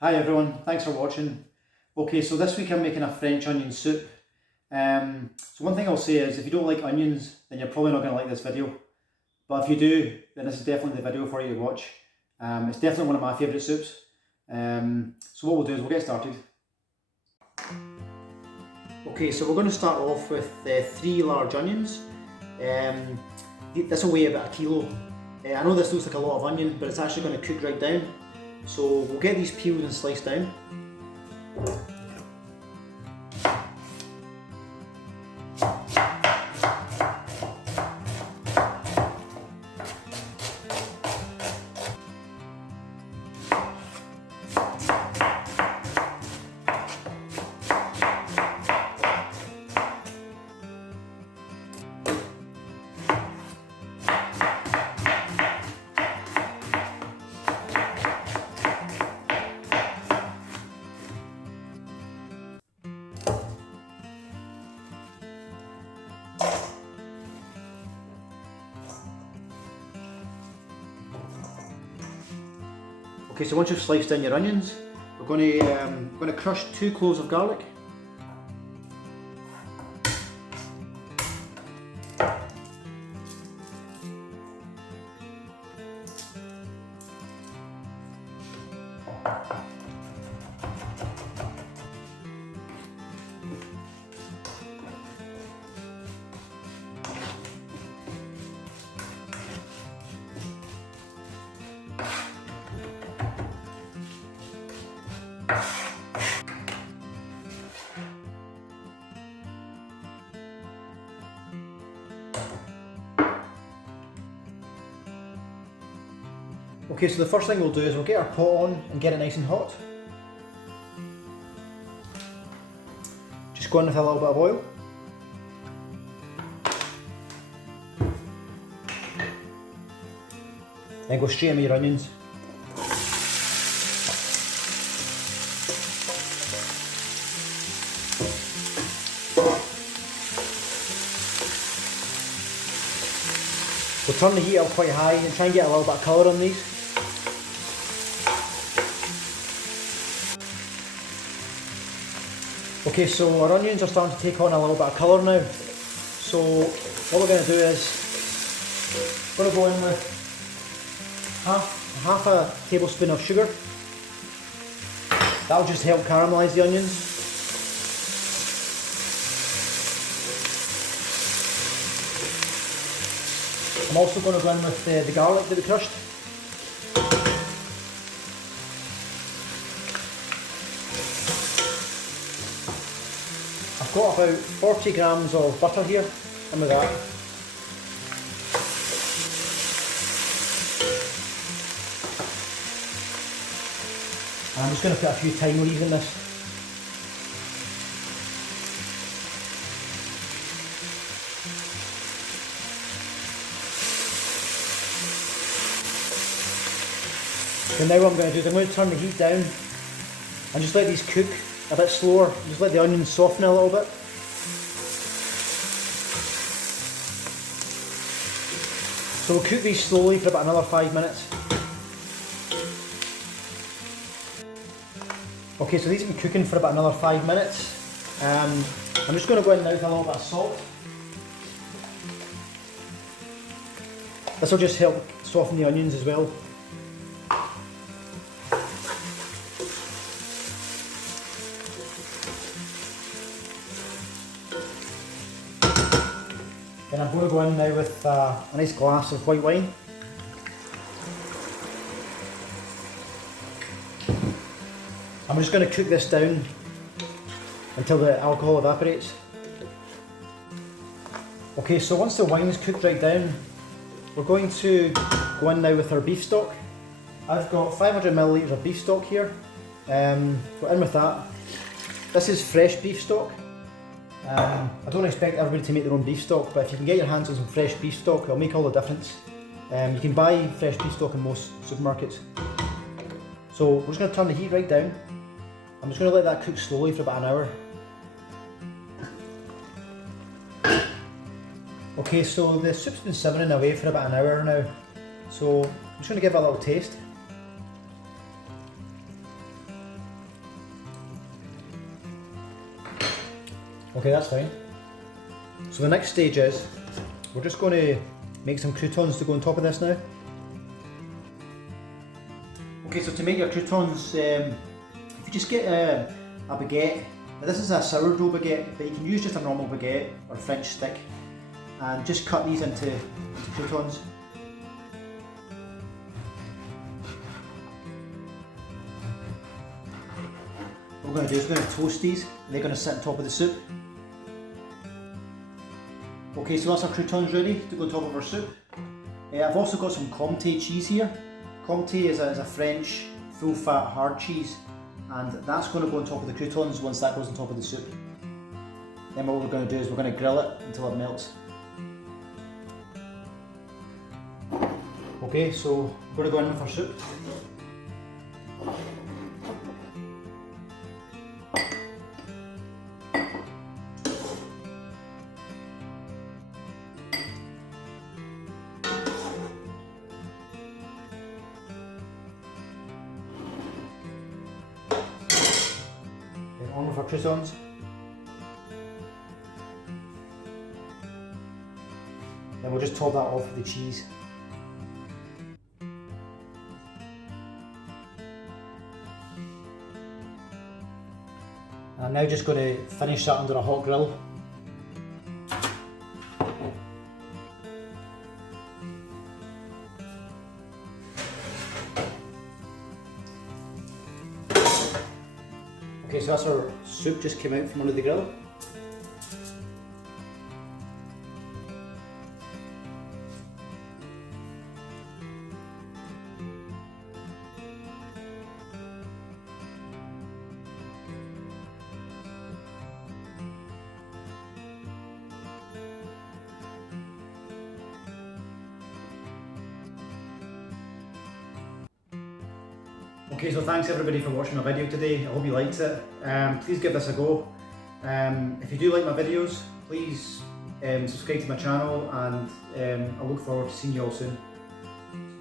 Hi everyone, thanks for watching. Okay, so this week I'm making a French onion soup. So one thing I'll say is if you don't like onions, then you're probably not going to like this video. But if you do, then this is definitely the video for you to watch. It's definitely one of my favourite soups. So what we'll do is we'll get started. Okay, so we're going to start off with 3 large onions. This will weigh about a kilo. I know this looks like a lot of onion, but it's actually going to cook right down. So we'll get these peeled and sliced down. Okay, so once you've sliced in your onions, we're going to crush 2 cloves of garlic. Okay, so the first thing we'll do is we'll get our pot on and get it nice and hot. Just go in with a little bit of oil. Then go straight in with your onions. We'll turn the heat up quite high and try and get a little bit of colour on these. Okay, so our onions are starting to take on a little bit of colour now. So what we're going to do is we're going to go in with half a tablespoon of sugar. That'll just help caramelise the onions. I'm also going to go in with the garlic that we crushed. I've got about 40 grams of butter here, some of that. And I'm just going to put a few thyme leaves in this. So now what I'm going to do is I'm going to turn the heat down and just let these cook a bit slower. Just let the onions soften a little bit. So we'll cook these slowly for about another 5 minutes. Okay, so these have been cooking for about another 5 minutes. I'm just going to go in now with a little bit of salt. This will just help soften the onions as well. Then I'm going to go in now with a nice glass of white wine. I'm just going to cook this down until the alcohol evaporates. Okay, so once the wine is cooked right down, we're going to go in now with our beef stock. I've got 500 millilitres of beef stock here. Go in with that. This is fresh beef stock. I don't expect everybody to make their own beef stock, but if you can get your hands on some fresh beef stock, it'll make all the difference. You can buy fresh beef stock in most supermarkets. So we're just going to turn the heat right down. I'm just going to let that cook slowly for about an hour. Okay, so the soup's been simmering away for about an hour now. So I'm just going to give it a little taste. Okay, that's fine. So the next stage is, we're just going to make some croutons to go on top of this now. Okay, so to make your croutons, if you just get a baguette, now this is a sourdough baguette, but you can use just a normal baguette or French stick, and just cut these into croutons. What we're going to do is we're going to toast these, and they're going to sit on top of the soup. Okay, so that's our croutons ready to go on top of our soup. I've also got some Comté cheese here. Comté is a French full fat hard cheese, and that's going to go on top of the croutons once that goes on top of the soup. Then what we're going to do is we're going to grill it until it melts. Okay, so we're going to go in with our soup. On with our croutons. Then we'll just top that off with the cheese. I'm now just going to finish that under a hot grill. Okay, so that's our soup just came out from under the grill. Okay, so thanks everybody for watching my video today. I hope you liked it. Please give this a go. If you do like my videos, please subscribe to my channel, and I look forward to seeing you all soon.